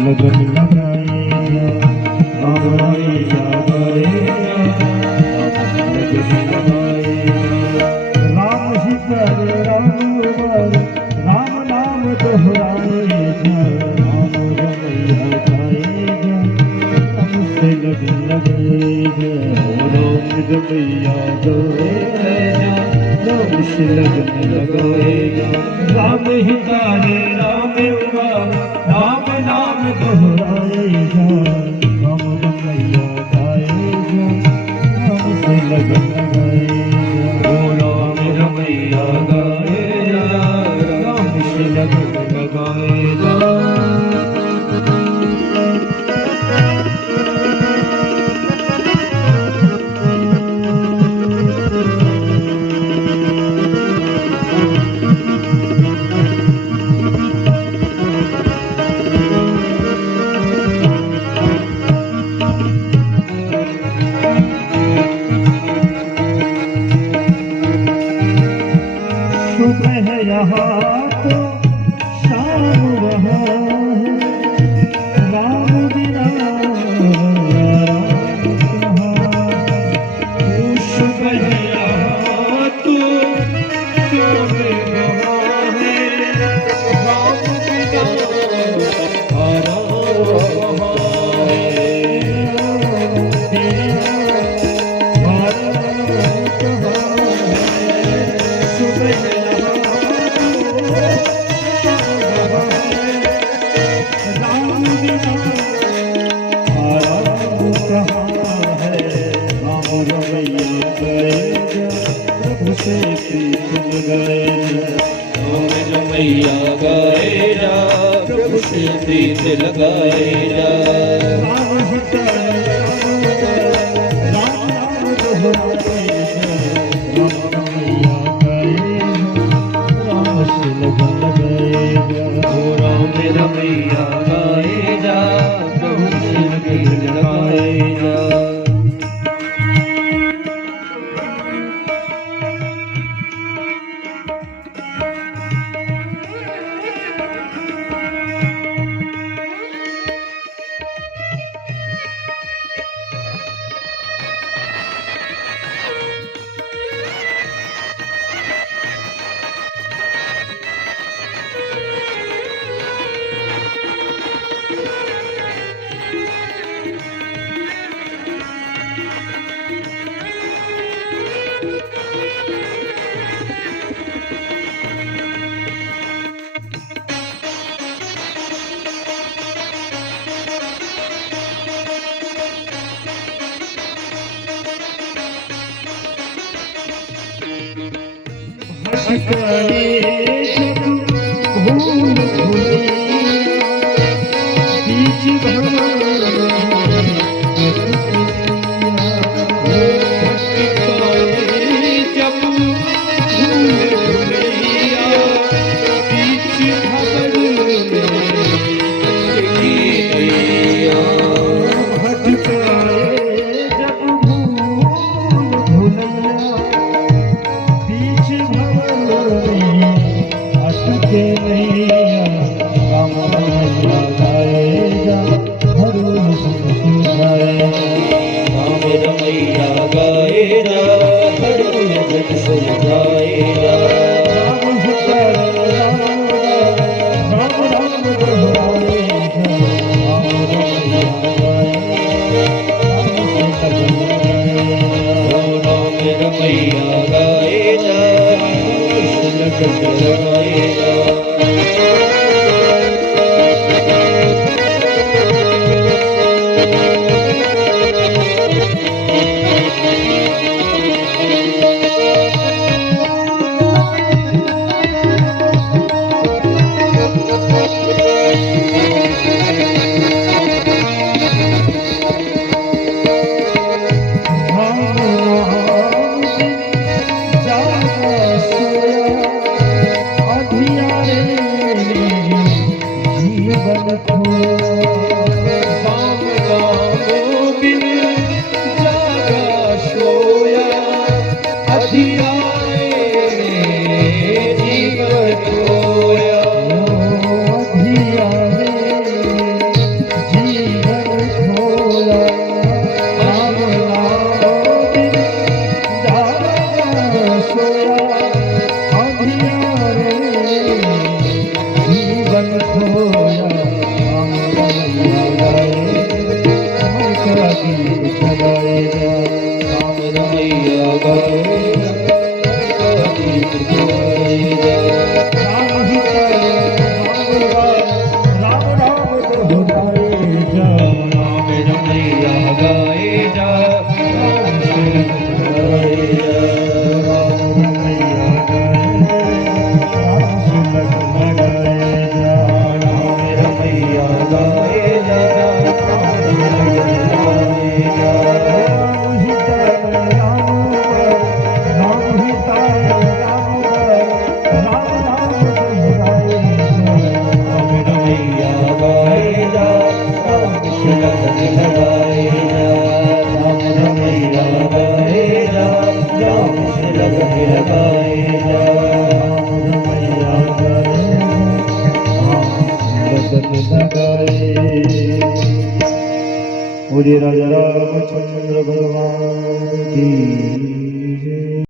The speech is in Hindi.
लगन लगाएगा राम रमैया गाएगा राम ही करे राम वर राम नाम दोहराएगा राम रमैया गाएगा राम से लगन लगाएगा राम रमैया गाएगा राम से लगन लगाएगा राम ही करे राम वर राम नाम दोहराएगा राम रमैया गाएगा राम से लगन लगाएगा राम रमैया गाएगा राम से लगन लगाएगा सुबह यहाँ तो शाम वहाँ है राम बिना सुबह यहाँ तो शाम वहाँ है राम बिना रमैया गाएगा प्रभु से प्रीत लगाएगा राम नाम दोहराएगा राम रमैया गाएगा राम से लगन लगाएगा राम रमैया गाएगा प्रभु से लगन लगाएगा से लगन लगाए जा, राम रमैया गाए जा, राम से लगन लगाए जा, राम रमैया गाए लगन लगाए। बोलिए राजा रामचंद्र भगवान की।